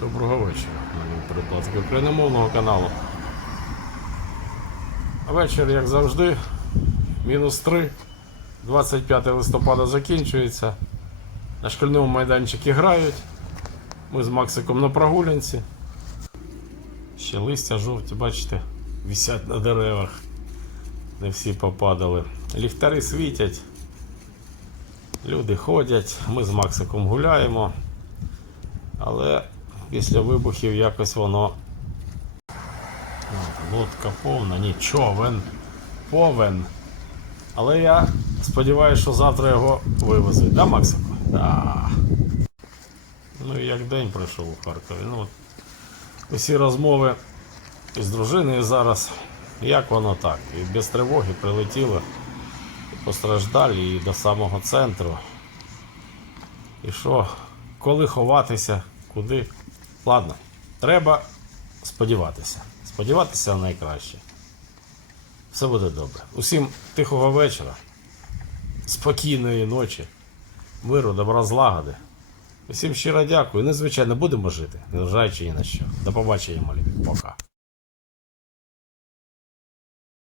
Доброго вечора, мої передплатки україномовного каналу. Вечір, як завжди, мінус 3. 25 листопада закінчується. На шкільному майданчику грають. Ми з Максиком на прогулянці. Ще листя жовті, бачите, висять на деревах. Не всі попадали. Ліхтари світять. Люди ходять, ми з Максиком гуляємо. Але після вибухів якось воно. Лодка повна, ні, човен. Повен. Але я сподіваюся, що завтра його вивезуть. Да, Максику? Да. Ну і як день пройшов у Харкові. Ну, от усі розмови з дружиною зараз. Як воно так? І без тривоги прилетіло. І постраждалі і до самого центру. І що, коли ховатися, куди? Ладно, треба сподіватися. Сподіватися на найкраще. Все буде добре. Усім тихого вечора, спокійної ночі, миру, добра злагоди. Усім щиро дякую. Незвичайно будемо жити, незважаючи ні на що. До побачення, малі. Пока.